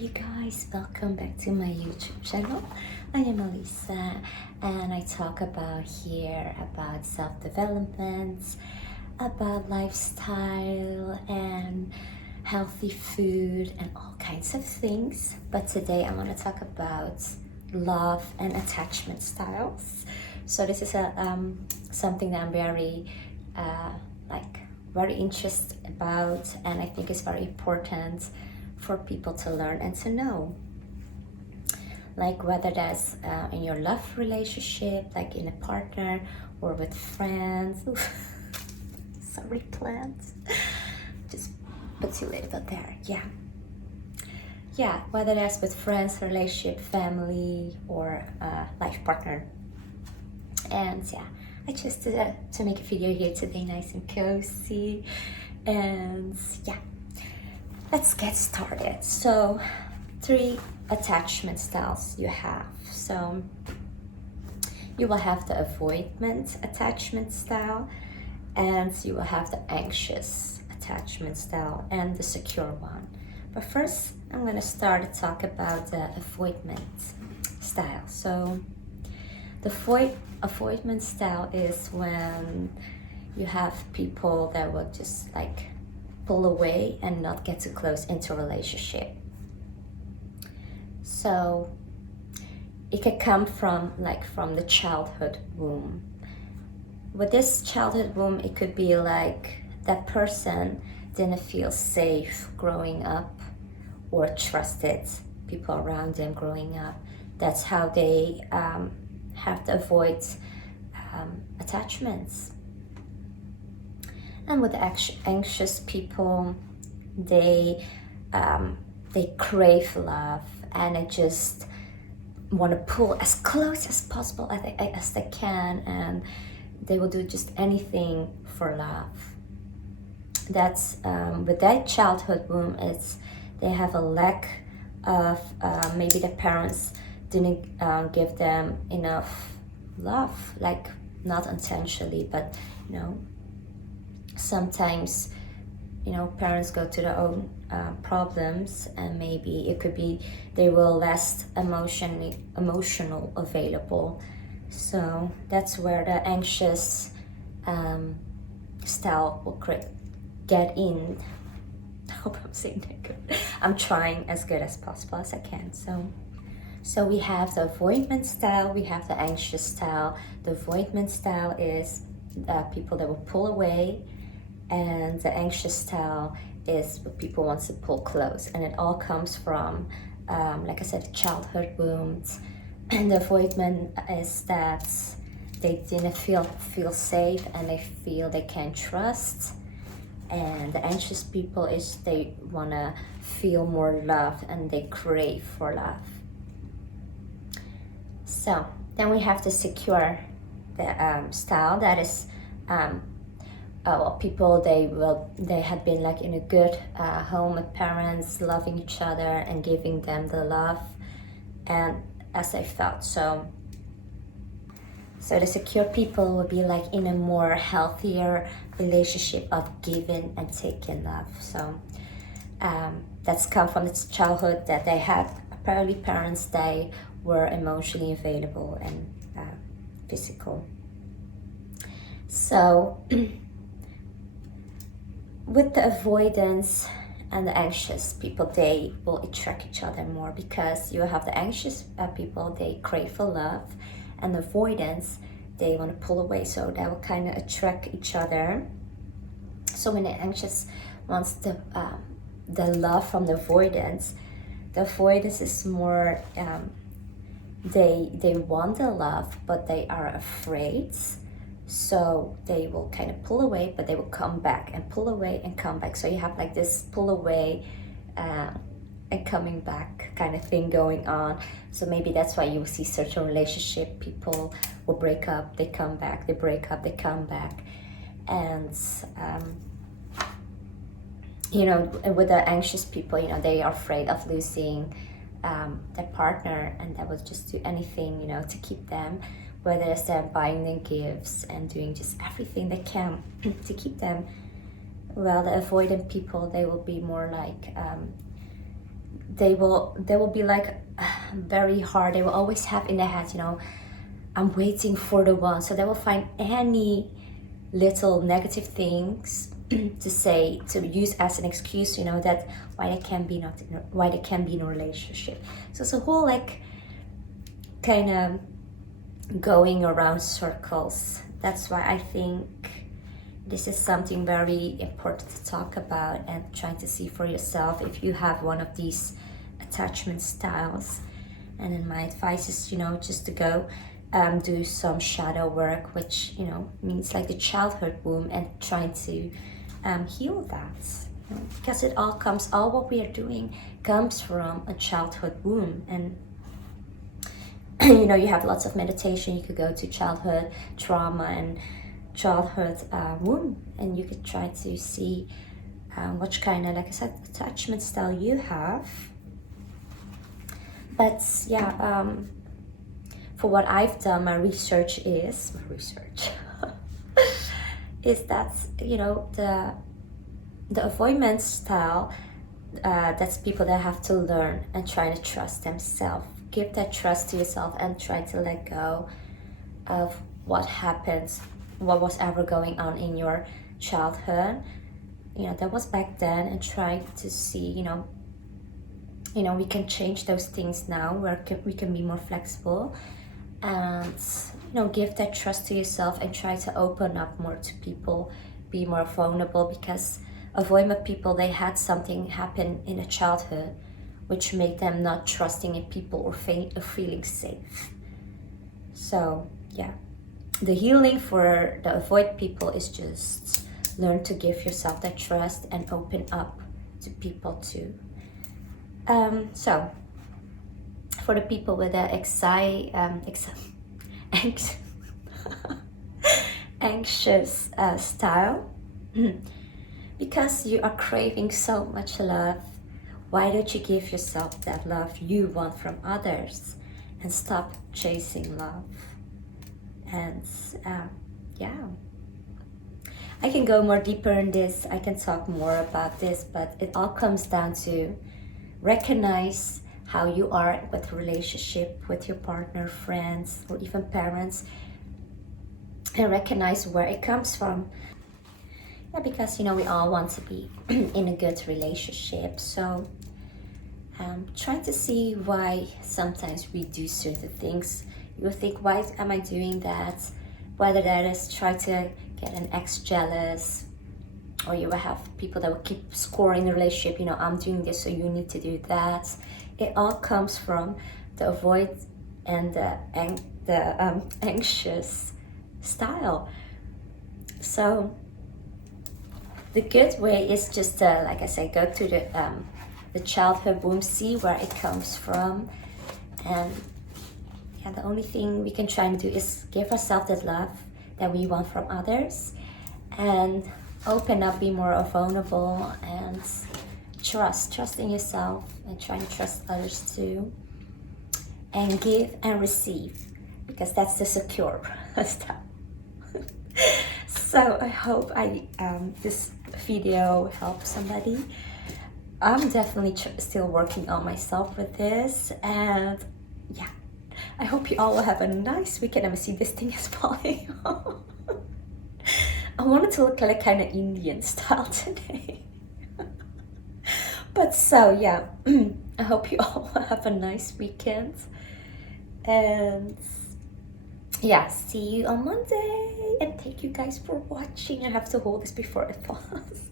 you guys, welcome back to my YouTube channel. I am Alisa and I talk about here about self-development, about lifestyle and healthy food and all kinds of things. But today I want to talk about love and attachment styles. So this is something that I'm very interested about, and I think it's very important for people to learn and to know, like whether that's in your love relationship, like in a partner or with friends. Sorry, plants. Just put you a little bit there. Yeah, whether that's with friends, relationship, family, or life partner. And yeah, I just to make a video here today, nice and cozy. And yeah, let's get started. So 3 attachment styles you have. So you will have the avoidant attachment style, and you will have the anxious attachment style and the secure one. But first I'm going to start to talk about the avoidant style. So the avoidant style is when you have people that will just like pull away and not get too close into a relationship. So it could come from the childhood womb. With this childhood womb, it could be like that person didn't feel safe growing up or trusted people around them growing up. That's how they have to avoid attachments. And with anxious people, they crave love and they just want to pull as close as possible as they can, and they will do just anything for love. That's with that childhood womb, they have a lack of maybe the parents didn't give them enough love, like not intentionally, but sometimes parents go to their own problems, and maybe it could be they were less emotional available. So that's where the anxious style will get in. I hope I'm saying that good. I'm trying as good as possible as I can. So we have the avoidant style, we have the anxious style. The avoidant style is people that will pull away, and the anxious style is what people want to pull close. And it all comes from, like I said, childhood wounds. And the avoidant is that they didn't feel safe and they feel they can't trust. And the anxious people is they want to feel more love and they crave for love. So then we have the secure style. That is people they had been like in a good home with parents, loving each other and giving them the love and as they felt. So the secure people will be like in a more healthier relationship of giving and taking love. So that's come from its childhood, that they had probably parents they were emotionally available and physical. So with the avoidance and the anxious people, they will attract each other more, because you have the anxious people, they crave for love, and the avoidance, they want to pull away, so that will kind of attract each other. So when the anxious wants the love from the avoidance is more they want the love, but they are afraid. So they will kind of pull away, but they will come back and pull away and come back. So you have like this pull away and coming back kind of thing going on. So maybe that's why you see certain relationship, people will break up, they come back, they break up, they come back. And with the anxious people, they are afraid of losing their partner, and they will just do anything to keep them, whether it's them buying them gifts and doing just everything they can to keep them. Well, the avoidant people, they will be more like they will be like very hard. They will always have in their head, you know, I'm waiting for the one. So they will find any little negative things to say, to use as an excuse, you know, that why they can be not why they can be in a relationship. So it's a whole like kind of going around circles. That's why I think this is something very important to talk about and trying to see for yourself if you have one of these attachment styles. And then my advice is, you know, just to go do some shadow work, which, you know, means like the childhood wound, and trying to heal that, you know, because it all what we are doing comes from a childhood wound. And you know, you have lots of meditation. You could go to childhood trauma and childhood wound, and you could try to see what kind of, like I said, attachment style you have. But yeah, for what I've done, my research is is that, you know, the avoidance style, that's people that have to learn and try to trust themselves. Give that trust to yourself and try to let go of what happens, what was ever going on in your childhood, you know, that was back then, and try to see, you know, we can change those things now, where we can be more flexible, and, you know, give that trust to yourself and try to open up more to people, be more vulnerable, because avoidant people, they had something happen in a childhood which made them not trusting in people or feeling safe. So yeah, the healing for the avoid people is just learn to give yourself that trust and open up to people too. So for the people with the anxious style, because you are craving so much love, why don't you give yourself that love you want from others and stop chasing love? And yeah, I can go more deeper in this. I can talk more about this, but it all comes down to recognize how you are with relationship with your partner, friends, or even parents, and recognize where it comes from. Yeah, because, you know, we all want to be in a good relationship. So try to see why sometimes we do certain things. You think, why am I doing that? Whether that is try to get an ex jealous, or you will have people that will keep scoring the relationship, you know, I'm doing this, so you need to do that. It all comes from the avoid and the anxious style. So the good way is just like I say, go to the childhood wound, see where it comes from, and yeah, the only thing we can try and do is give ourselves that love that we want from others, and open up, be more vulnerable, and trust in yourself, and try and trust others too, and give and receive, because that's the secure stuff. So I hope this video helps somebody. I'm definitely still working on myself with this, and yeah, I hope you all will have a nice weekend. I see this thing is falling off. I wanted to look like kind of Indian style today. But so yeah, I hope you all will have a nice weekend, and yeah, see you on Monday, and thank you guys for watching. I have to hold this before it falls.